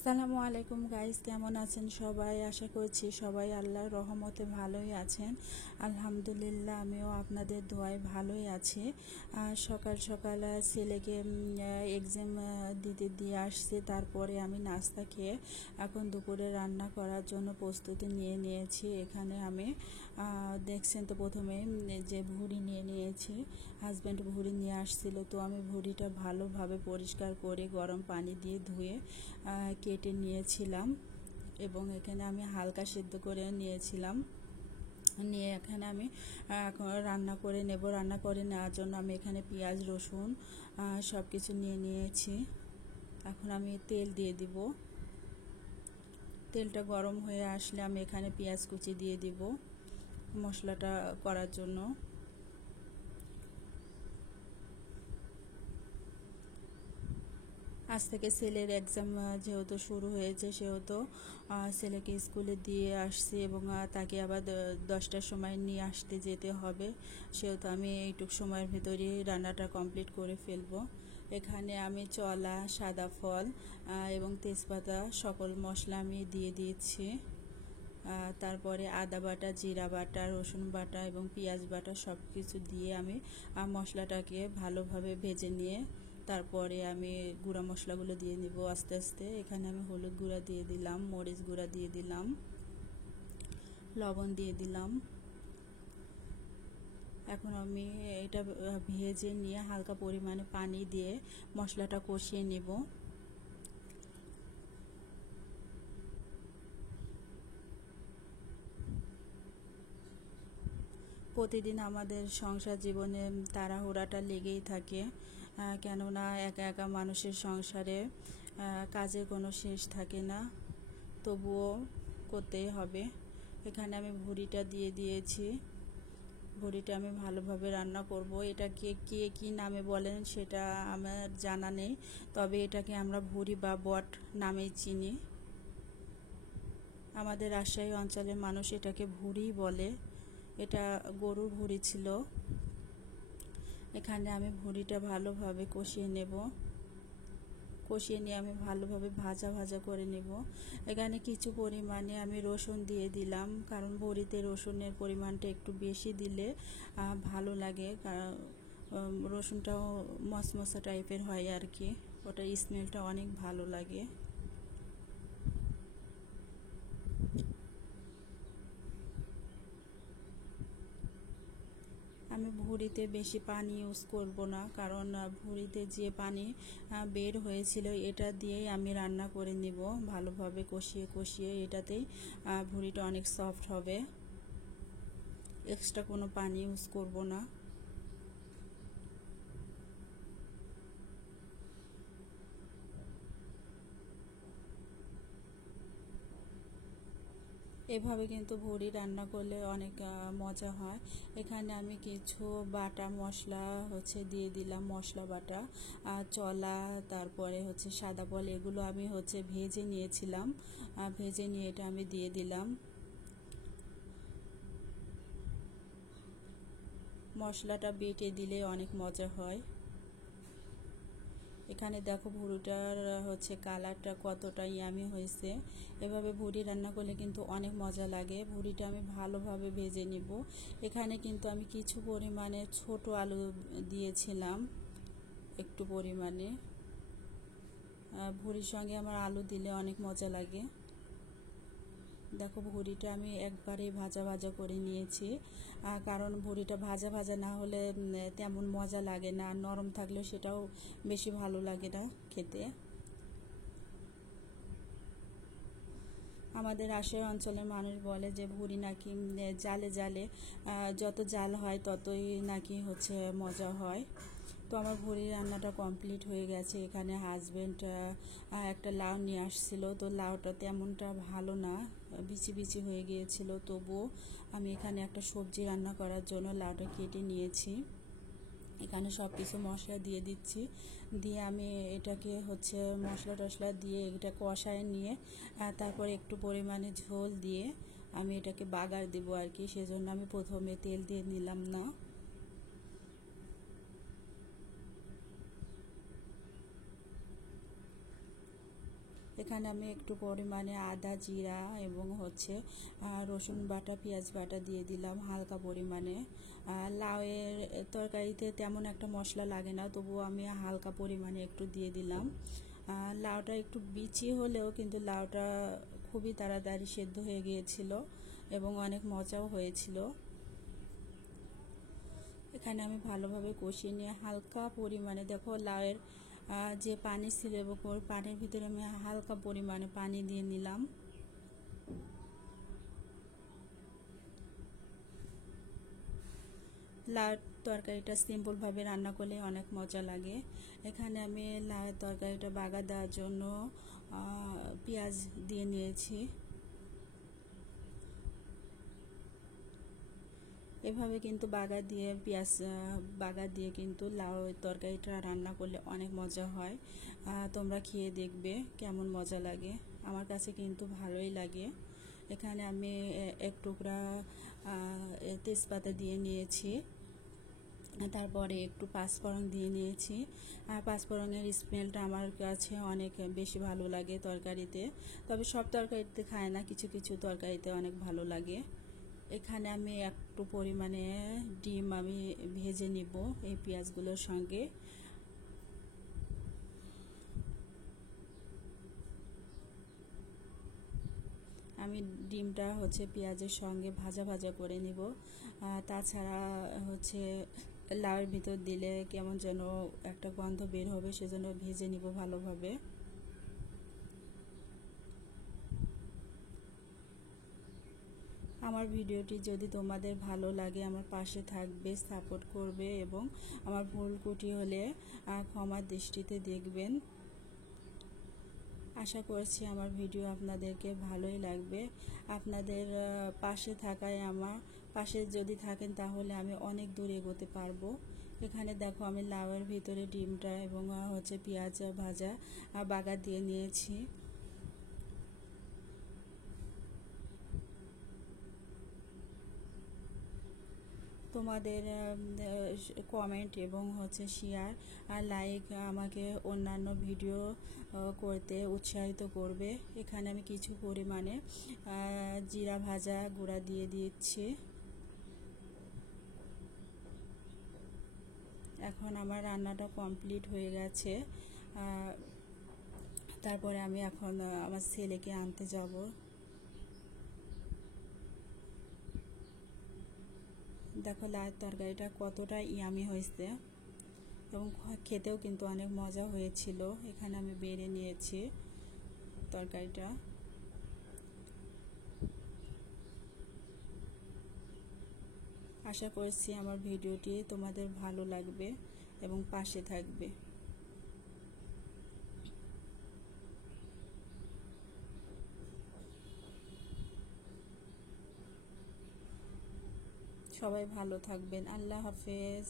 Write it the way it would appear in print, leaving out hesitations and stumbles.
আসসালামু আলাইকুম গাইস, কেমন আছেন সবাই? আশা করছি সবাই আল্লাহর রহমতে ভালোই আছেন। আলহামদুলিল্লাহ, আমিও আপনাদের দোয়ায় ভালোই আছি। সকাল সকাল ছেলেকে এক্সাম দিতে দিয়ে আসছি, তারপরে আমি নাস্তা খেয়ে এখন দুপুরে রান্না করার জন্য প্রস্তুতি নিয়ে নিয়েছি। এখানে আমি দেখছেন তো প্রথমে যে ভুঁড়ি নিয়ে নিয়েছি। হাজব্যান্ড ভুঁড়ি নিয়ে আসছিল, তো আমি ভুঁড়িটা ভালোভাবে পরিষ্কার করে গরম পানি দিয়ে ধুয়ে কেটে নিয়েছিলাম এবং এখানে আমি হালকা সিদ্ধ করে নিয়েছিলাম। নিয়ে এখানে আমি এখন রান্না করে নেব। রান্না করে নেওয়ার জন্য আমি এখানে পেঁয়াজ রসুন সব কিছু নিয়ে নিয়েছি। এখন আমি তেল দিয়ে দিব। তেলটা গরম হয়ে আসলে আমি এখানে পেঁয়াজ কুচি দিয়ে দিব মশলাটা করার জন্য। আজ থেকে ছেলের এক্সাম যেহেতু শুরু হয়েছে, সেহেতু ছেলেকে স্কুলে দিয়ে আসছি এবং তাকে আবার 10টার সময় নিয়ে আসতে যেতে হবে। সেহেতু আমি এইটুক সময়ের ভেতরেই রান্নাটা কমপ্লিট করে ফেলবো। এখানে আমি চলা, সাদা ফল এবং তেজপাতা সকল মশলা আমি দিয়ে দিয়েছি। তারপরে আদা বাটা, জিরা বাটা, রসুন বাটা এবং পেঁয়াজ বাটা সব কিছু দিয়ে আমি মশলাটাকে ভালোভাবে ভেজে নিয়ে তারপরে আমি গুঁড়া মশলাগুলো দিয়ে নিব আস্তে আস্তে। এখানে আমি হলুদ গুঁড়া দিয়ে দিলাম, মরিচ গুঁড়া দিয়ে দিলাম, লবণ দিয়ে দিলাম। এখন আমি এটা ভেজে নিয়ে হালকা পরিমাণে পানি দিয়ে মশলাটা কষিয়ে নেব। প্রতিদিন আমাদের সংসার জীবনে তাড়াহুড়াটা লেগেই থাকে, কেননা একা একা মানুষের সংসারে কাজের কোনো শেষ থাকে না, তবুও করতেই হবে। এখানে আমি ভুঁড়িটা দিয়ে দিয়েছি। ভুঁড়িটা আমি ভালোভাবে রান্না করব। এটাকে কে কী নামে বলেন সেটা আমার জানা নেই, তবে এটাকে আমরা ভুঁড়ি বা বট নামেই চিনি। আমাদের রাজশাহী অঞ্চলের মানুষ এটাকে ভুঁড়ি বলে। এটা গরুর ভুঁড়ি ছিল। এখানে আমি ভুঁড়িটা ভালোভাবে কষিয়ে নেব। কষিয়ে নিয়ে আমি ভালোভাবে ভাজা ভাজা করে নেব। এখানে কিছু পরিমাণে আমি রসুন দিয়ে দিলাম, কারণ ভুঁড়িতে রসুনের পরিমাণটা একটু বেশি দিলে ভালো লাগে। কারণ রসুনটাও মশমশা টাইপের হয় আর কি, ওটার স্মেলটা অনেক ভালো লাগে। আমি ভুঁড়িতে বেশি পানি ইউজ করব না, কারণ ভুঁড়িতে যে পানি বের হয়েছিল এটা দিয়েই আমি রান্না করে নিব। ভালোভাবে কষিয়ে কষিয়ে এটাতেই ভুঁড়িটা অনেক সফট হবে। এক্সট্রা কোনো পানি ইউজ করব না। এভাবে কিন্তু ভুঁড়ি রান্না করলে অনেক মজা হয়। এখানে আমি কিছু বাটা মশলা দিয়ে দিলাম, মশলা বাটা, চলা, তারপরে সাদা ফল, এগুলো আমি ভেজে নিয়েছিলাম। ভেজে নিয়ে এটা আমি দিয়ে দিলাম। মশলাটা বেটে দিলে অনেক মজা হয়। এখানে দেখো ভুঁড়িটার কালারটা কতটা ইয়ামি হয়েছে। এভাবে ভুঁড়ি রান্না করলে কিন্তু অনেক মজা লাগে। ভুঁড়িটা আমি ভালোভাবে ভেজে নিব। এখানে কিন্তু আমি কিছু পরিমাণে ছোট আলু দিয়েছিলাম, একটু পরিমাণে। ভুঁড়ির সঙ্গে আমার আলু দিলে অনেক মজা লাগে। দেখো ভুঁড়িটা আমি একবারে ভাজা ভাজা করে নিয়েছি, কারণ ভুঁড়িটা ভাজা ভাজা না হলে তেমন মজা লাগে না, নরম থাকলেও সেটাও বেশি ভালো লাগে না খেতে। আমাদের রাজশাহী অঞ্চলের মানুষ বলে যে ভুঁড়ি নাকি জালে জালে যত জাল হয় ততই নাকি মজা হয়। তো আমার ভুঁড়ি রান্নাটা কমপ্লিট হয়ে গেছে। এখানে হাজব্যান্ড একটা লাউ নিয়ে আসছিল, তো লাউটা তেমনটা ভালো না, বিচি বিচি হয়ে গিয়েছিল। তবুও আমি এখানে একটা সবজি রান্না করার জন্য লাউটা কেটে নিয়েছি। এখানে সব কিছু মশলা দিয়ে দিচ্ছি। দিয়ে আমি এটাকে মশলা টশলা দিয়ে এটা কষায় নিয়ে তারপরে একটু পরিমাণে ঝোল দিয়ে আমি এটাকে বাগার দেবো আর কি। সেজন্য আমি প্রথমে তেল দিয়ে নিলাম না। এখানে আমি একটু পরিমাণে আদা, জিরা এবং হচ্ছে রসুন বাটা, পেঁয়াজ বাটা দিয়ে দিলাম হালকা পরিমাণে। লাউয়ের তরকারিতে তেমন একটা মশলা লাগে না, তবুও আমি হালকা পরিমাণে একটু দিয়ে দিলাম। লাউটা একটু বিচি হলেও কিন্তু লাউটা খুবই তাড়াতাড়ি সেদ্ধ হয়ে গিয়েছিল এবং অনেক মজাও হয়েছিল। এখানে আমি ভালোভাবে কষিয়ে নিয়ে হালকা পরিমাণে, দেখো লাউয়ের যে পানি ছিল এবং পানির ভিতরে আমি হালকা পরিমাণে পানি দিয়ে নিলাম। লাউর তরকারিটা সিম্পলভাবে রান্না করলে অনেক মজা লাগে। এখানে আমি লাউয়ের তরকারিটা বাগার দেওয়ার জন্য পেঁয়াজ দিয়ে নিয়েছি। এভাবে কিন্তু বাগার দিয়ে কিন্তু লাউয়ের তরকারিটা রান্না করলে অনেক মজা হয়। তোমরা খেয়ে দেখবে কেমন মজা লাগে, আমার কাছে কিন্তু ভালোই লাগে। এখানে আমি এক টুকরা তেজপাতা দিয়ে নিয়েছি, তারপরে একটু পাঁচফোড়ন দিয়ে নিয়েছি। আর পাঁচফোড়নের স্মেলটা আমার কাছে অনেক বেশি ভালো লাগে তরকারিতে, তবে সব তরকারিতে খায় না, কিছু কিছু তরকারিতে অনেক ভালো লাগে। এখানে আমি একটু পরিমাণে ডিম আমি ভেজে নিব এই পেঁয়াজগুলোর সঙ্গে। আমি ডিমটা হচ্ছে পেঁয়াজের সঙ্গে ভাজা ভাজা করে নিব। তাছাড়া হচ্ছে লাউয়ের ভিতর দিলে কেমন যেন একটা গন্ধ বের হবে, সেজন্য ভেজে নিব ভালোভাবে। আমার ভিডিওটি যদি তোমাদের ভালো লাগে আমার পাশে থাকবে, সাপোর্ট করবে এবং আমার ভুল ত্রুটি হলে ক্ষমার দৃষ্টিতে দেখবেন। আশা করছি আমার ভিডিও আপনাদেরকে ভালোই লাগবে। আপনাদের পাশে থাকায়, আমার পাশে যদি থাকেন তাহলে আমি অনেক দূর এগোতে পারবো। এখানে দেখো আমি লাউয়ের ভিতরে ডিমটা এবং হচ্ছে পেঁয়াজ ভাজা বাগার দিয়ে নিয়েছি। তোমাদের কমেন্ট এবং হচ্ছে শেয়ার আর লাইক আমাকে অন্যান্য ভিডিও করতে উৎসাহিত করবে। এখানে আমি কিছু পরিমাণে জিরা ভাজা গুঁড়া দিয়ে দিচ্ছি। এখন আমার রান্নাটা কমপ্লিট হয়ে গেছে। তারপরে আমি এখন আমার ছেলেকে আনতে যাব। দেখো লাউয়ের তরকারিটা কতটা ইয়ামি হয়েছে এবং খেতেও কিন্তু অনেক মজা হয়েছিল। এখানে আমি বেড়ে নিয়েছি তরকারিটা। আশা করছি আমার ভিডিওটি তোমাদের ভালো লাগবে এবং পাশে থাকবে। সবাই ভালো থাকবেন। আল্লাহ হাফেজ।